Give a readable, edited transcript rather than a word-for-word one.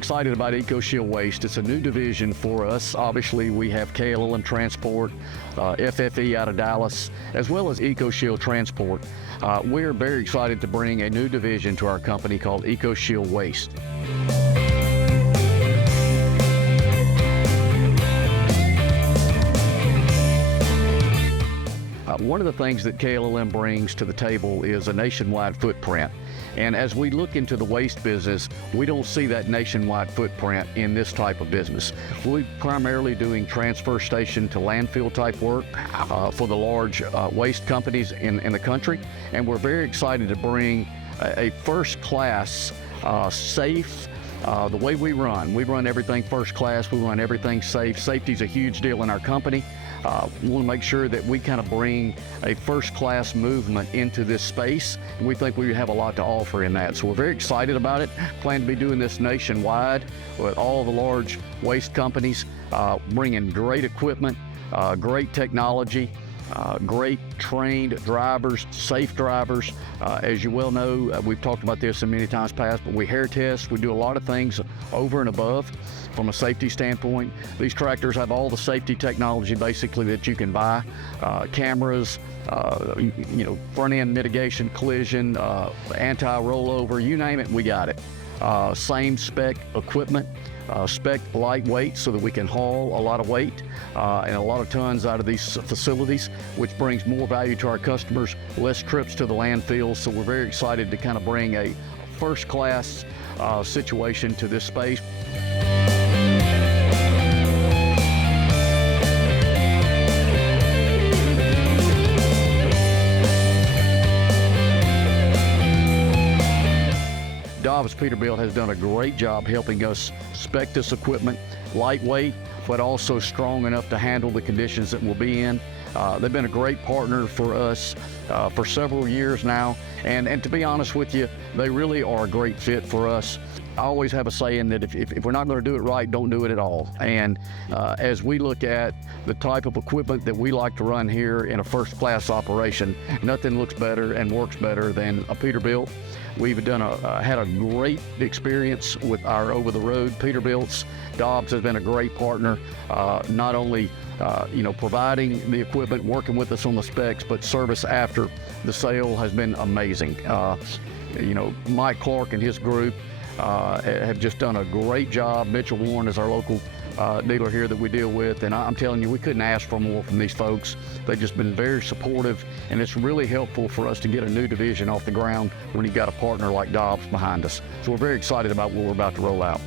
excited about EcoShield Waste. It's a new division for us. Obviously, we have KLM Transport, FFE out of Dallas, as well as EcoShield Transport. We're very excited to bring a new division to our company called EcoShield Waste. One of the things that KLM brings to the table is a nationwide footprint. And as we look into the waste business, we don't see that nationwide footprint in this type of business. We're primarily doing transfer station to landfill type work for the large waste companies in the country. And we're very excited to bring a first class, safe, the way we run everything first class, we run everything safe. Safety is a huge deal in our company. We want to make sure that we kind of bring a first-class movement into this space, and we think we have a lot to offer in that. So we're very excited about it. Plan to be doing this nationwide with all the large waste companies, bringing great equipment, great technology, great trained drivers, safe drivers. As you well know, we've talked about this in many times past, but we hair test. We do a lot of things over and above from a safety standpoint. These tractors have all the safety technology basically that you can buy. Cameras, front end mitigation, collision, anti-rollover, you name it, we got it. Same spec equipment, spec lightweight so that we can haul a lot of weight and a lot of tons out of these facilities, which brings more value to our customers, less trips to the landfill. So we're very excited to kind of bring a first-class situation to this space. Dobbs Peterbilt has done a great job helping us spec this equipment, lightweight, but also strong enough to handle the conditions that we'll be in. They've been a great partner for us for several years now, and to be honest with you, they really are a great fit for us. I always have a saying that if we're not going to do it right, don't do it at all. And as we look at the type of equipment that we like to run here in a first-class operation, nothing looks better and works better than a Peterbilt. We've had a great experience with our over-the-road Peterbilts. Dobbs has been a great partner, not only providing the equipment, working with us on the specs, but service after the sale has been amazing. Mike Clark and his group have just done a great job. Mitchell Warren is our local dealer here that we deal with, and I'm telling you, we couldn't ask for more from these folks. They've just been very supportive, and it's really helpful for us to get a new division off the ground when you've got a partner like Dobbs behind us. So we're very excited about what we're about to roll out.